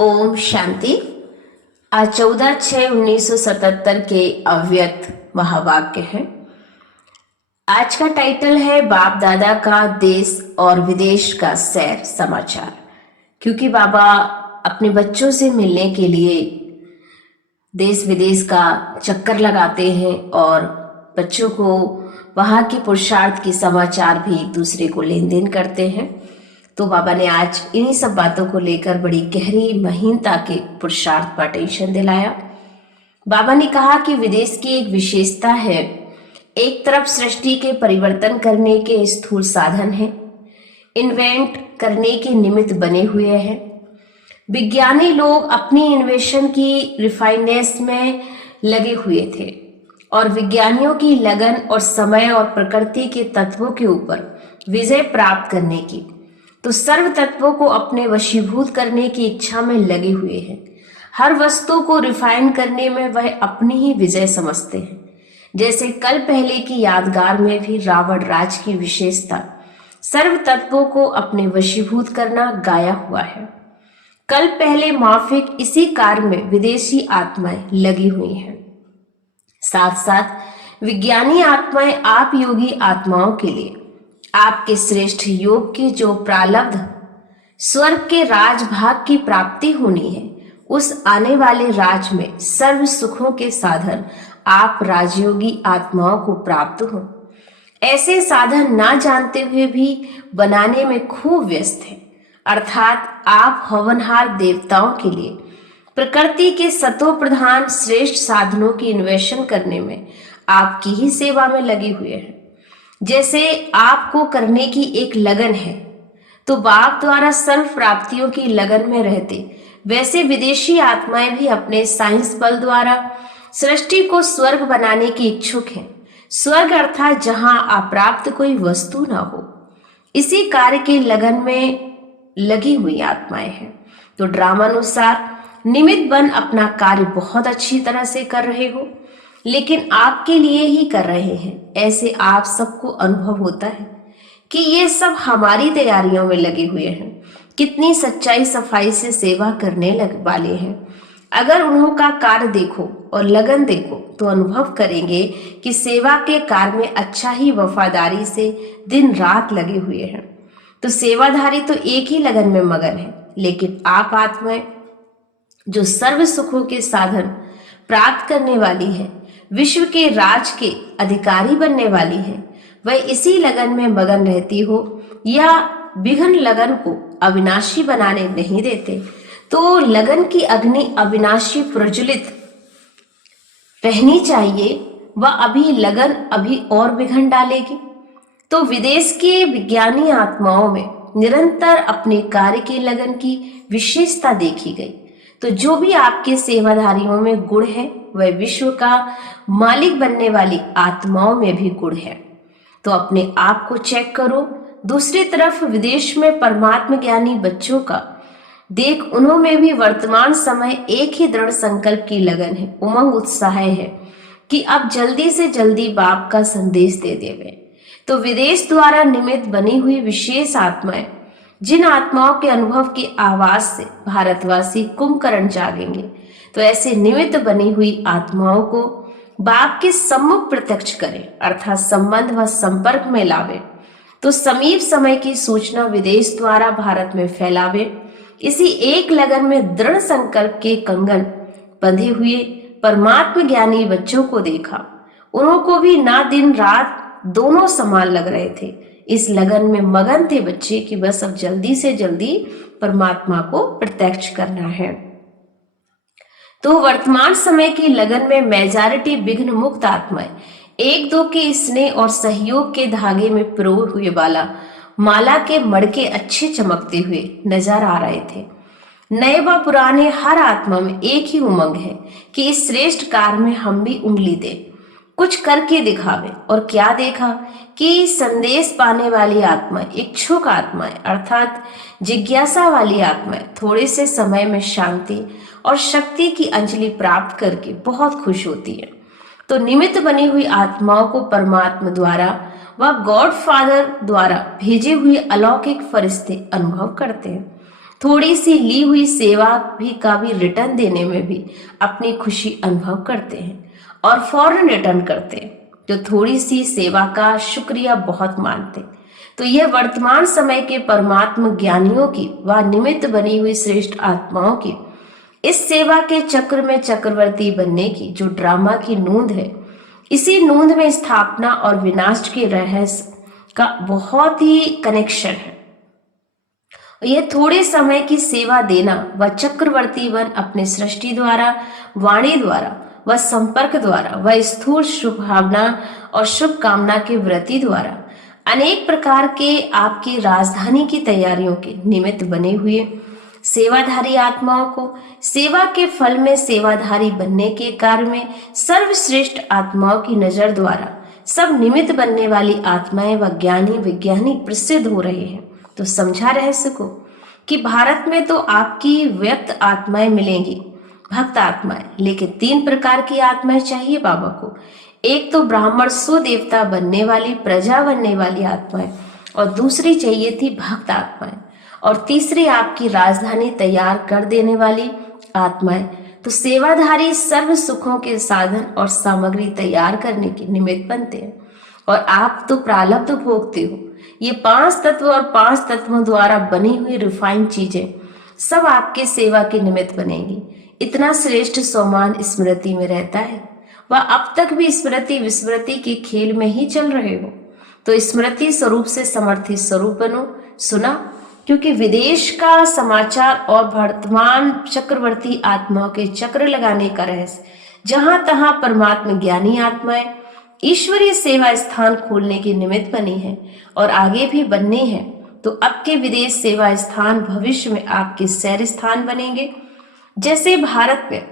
ओम शांति। आज 14/6/1977 के अव्यक्त महावाक्य है। आज का टाइटल है बाप दादा का देश और विदेश का सैर समाचार। क्योंकि बाबा अपने बच्चों से मिलने के लिए देश विदेश का चक्कर लगाते हैं और बच्चों को वहाँ के पुरुषार्थ की समाचार भी एक दूसरे को लेन देन करते हैं। तो बाबा ने आज इन्हीं सब बातों को लेकर बड़ी गहरी महीनता के पुरुषार्थ पर टेंशन दिलाया। बाबा ने कहा कि विदेश की एक विशेषता है, एक तरफ सृष्टि के परिवर्तन करने के स्थूल साधन हैं, इन्वेंट करने के निमित्त बने हुए हैं। विज्ञानी लोग अपनी इन्वेशन की रिफाइनेस में लगे हुए थे और विज्ञानियों की लगन और समय और प्रकृति के तत्वों के ऊपर विजय प्राप्त करने की, तो सर्व तत्वों को अपने वशीभूत करने की इच्छा में लगे हुए हैं। हर वस्तु को रिफाइन करने में वह अपनी ही विजय समझते हैं। जैसे कल पहले की यादगार में भी रावण राज की विशेषता सर्व तत्वों को अपने वशीभूत करना गाया हुआ है। कल पहले माफिक इसी कार्य में विदेशी आत्माएं लगी हुई हैं। साथ साथ विज्ञानी आत्माएं आप योगी आत्माओं के लिए आपके श्रेष्ठ योग की जो प्रारब्ध स्वर्ग के राजभाग की प्राप्ति होनी है, उस आने वाले राज में सर्व सुखों के साधन आप राजयोगी आत्माओं को प्राप्त हो। ऐसे साधन ना जानते हुए भी बनाने में खूब व्यस्त हैं। अर्थात आप हवनहार देवताओं के लिए प्रकृति के सतो प्रधान श्रेष्ठ साधनों की इन्वेशन करने में आपकी ही सेवा में लगे हुए हैं। जैसे आपको करने की एक लगन है, तो बाप द्वारा सर्व प्राप्तियों की लगन में रहते, वैसे विदेशी आत्माएं भी अपने साइंस बल द्वारा सृष्टि को स्वर्ग बनाने की इच्छुक हैं। स्वर्ग अर्थात जहां अप्राप्त कोई वस्तु ना हो, इसी कार्य के लगन में लगी हुई आत्माएं हैं। तो ड्रामानुसार निमित्त बन अपना कार्य बहुत अच्छी तरह से कर रहे हो, लेकिन आपके लिए ही कर रहे हैं। ऐसे आप सबको अनुभव होता है कि ये सब हमारी तैयारियों में लगे हुए हैं। कितनी सच्चाई सफाई से सेवा करने लग वाले हैं। अगर उन्हों का कार्य देखो और लगन देखो तो अनुभव करेंगे कि सेवा के कार्य में अच्छा ही वफादारी से दिन रात लगे हुए हैं। तो सेवाधारी तो एक ही लगन में मगन है, लेकिन आप आत्माएं जो सर्व सुखों के साधन प्राप्त करने वाली है, विश्व के राज के अधिकारी बनने वाली है, वह इसी लगन में मगन रहती हो या विघ्न लगन को अविनाशी बनाने नहीं देते, तो लगन की अग्नि अविनाशी प्रज्वलित रहनी चाहिए। वह अभी लगन अभी और विघ्न डालेगी। तो विदेश के विज्ञानी आत्माओं में निरंतर अपने कार्य के लगन की विशेषता देखी गई। तो जो भी आपके सेवाधारियों में गुण है, वह विश्व का मालिक बनने वाली आत्माओं में भी गुण है। तो अपने आप को चेक करो। दूसरी तरफ विदेश में परमात्मा ज्ञानी बच्चों का देख, उन्होंने भी वर्तमान समय एक ही दृढ़ संकल्प की लगन है, उमंग उत्साह है कि अब जल्दी से जल्दी बाप का संदेश दे देवे। तो विदेश द्वारा निमित्त बनी हुई विशेष आत्माएं, जिन आत्माओं के अनुभव की आवाज से भारतवासी कुंभकर्ण जागेंगे, तो ऐसे निमित्त बनी हुई आत्माओं को बाप के सम्मुख प्रत्यक्ष करें, अर्थात संबंध व संपर्क में लावे। तो समीप समय की सूचना विदेश द्वारा भारत में फैलावे। इसी एक लगन में दृढ़ संकल्प के कंगन बंधे हुए परमात्मा ज्ञानी बच्चों को देखा। उनको भी ना दिन रात दोनों समान लग रहे थे। इस लगन में मगन थे बच्चे कि बस अब जल्दी से जल्दी परमात्मा को प्रत्यक्ष करना है। तो वर्तमान समय की लगन में मेजॉरिटी विघ्न मुक्त आत्माएं एक दो के स्नेह और सहयोग के धागे में पिरोए हुए वाला माला के मड़के अच्छे चमकते हुए नजर आ रहे थे। नए व पुराने हर आत्मा में एक ही उमंग है कि इस श्रेष्ठ कार्य में हम भी उंगली दें, कुछ करके दिखावे। और क्या देखा कि संदेश पाने वाली आत्मा, इच्छुक आत्माएं अर्थात जिज्ञासा वाली आत्माएं थोड़े से समय में शांति और शक्ति की अंजलि प्राप्त करके बहुत खुश होती है। तो निमित्त बनी हुई आत्माओं को परमात्मा द्वारा व गॉड फादर द्वारा भेजे हुए अलौकिक फरिश्ते अनुभव करते हैं। थोड़ी सी ली हुई सेवा का भी रिटर्न देने में भी अपनी खुशी अनुभव करते हैं और फौरन रिटर्न करते हैं। तो थोड़ी सी सेवा का शुक्रिया बहुत मानते हैं। तो यह वर्तमान समय के परमात्म ज्ञानियों की व निमित्त बनी हुई श्रेष्ठ आत्माओं की इस सेवा के चक्र में चक्रवर्ती बनने की जो ड्रामा की नूंद है, इसी नूंद में स्थापना और विनाश के रहस्य का बहुत ही कनेक्शन है। यह थोड़े समय की सेवा देना व चक्रवर्ती बन अपने सृष्टि द्वारा, वाणी द्वारा व संपर्क द्वारा व स्थूल शुभ भावना और शुभ कामना के व्रति द्वारा अनेक प्रकार के आपकी राजधानी की तैयारियों के निमित्त बने हुए सेवाधारी आत्माओं को सेवा के फल में सेवाधारी बनने के कार्य में सर्वश्रेष्ठ आत्माओं की नजर द्वारा सब निमित्त बनने वाली आत्माएं व ज्ञानी वैज्ञानिक प्रसिद्ध हो रहे हैं। तो समझा रहस्य को कि भारत में तो आपकी व्यक्त आत्माएं मिलेंगी, भक्त आत्माएं, लेकिन 3 प्रकार की आत्माएं चाहिए बाबा को। एक तो ब्राह्मण सुदेवता बनने वाली, प्रजा बनने वाली आत्माएं, और दूसरी चाहिए थी भक्त आत्माएं, और तीसरी आपकी राजधानी तैयार कर देने वाली आत्माएं। तो सेवाधारी सर्व सुखों के साधन और सामग्री तैयार करने के निमित्त बनते हैं, और आप तो प्रारब्ध भोगते हो। ये 5 तत्व और 5 तत्वों द्वारा बनी हुई रिफाइंड चीजें सब आपके सेवा के निमित्त बनेंगी। इतना श्रेष्ठ सम्मान स्मृति में रहता है, वह अब तक भी स्मृति विस्मृति के खेल में ही चल रहे हो। तो स्मृति स्वरूप से समर्थित स्वरूप बनो। सुना, क्योंकि विदेश का समाचार और वर्तमान चक्रवर्ती आत्माओं के चक्र लगाने का रहस्य जहां तहां परमात्मा ज्ञानी आत्माएं ईश्वरीय सेवा स्थान खोलने के निमित्त बनी है और आगे भी बनने हैं। तो अब के विदेश सेवा स्थान भविष्य में आपके सैर स्थान बनेंगे। जैसे भारत में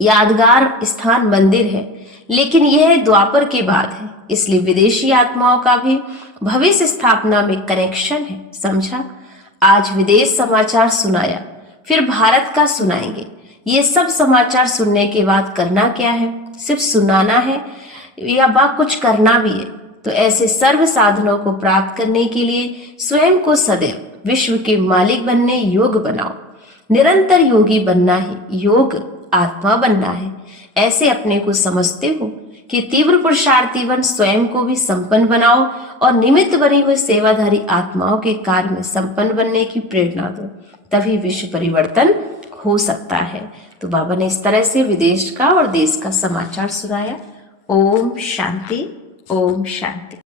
यादगार स्थान मंदिर है, लेकिन यह द्वापर के बाद है, इसलिए विदेशी आत्माओं का भी भविष्य स्थापना में कनेक्शन है। समझा? आज विदेश समाचार सुनाया, फिर भारत का सुनाएंगे। ये सब समाचार सुनने के बाद करना क्या है? सिर्फ सुनाना है या कुछ करना भी है? तो ऐसे सर्व साधनों को प्राप्त करने के लिए स्वयं को सदैव विश्व के मालिक बनने योग बनाओ। निरंतर योगी बनना है, योग आत्मा बनना है। ऐसे अपने को समझते हो कि तीव्र पुरुषार्थी बन स्वयं को भी संपन्न बनाओ और निमित्त बनी हुई सेवाधारी आत्माओं के कार्य में संपन्न बनने की प्रेरणा दो, तभी विश्व परिवर्तन हो सकता है। तो बाबा ने इस तरह से विदेश का और देश का समाचार सुनाया। ओम शांति, ओम शांति।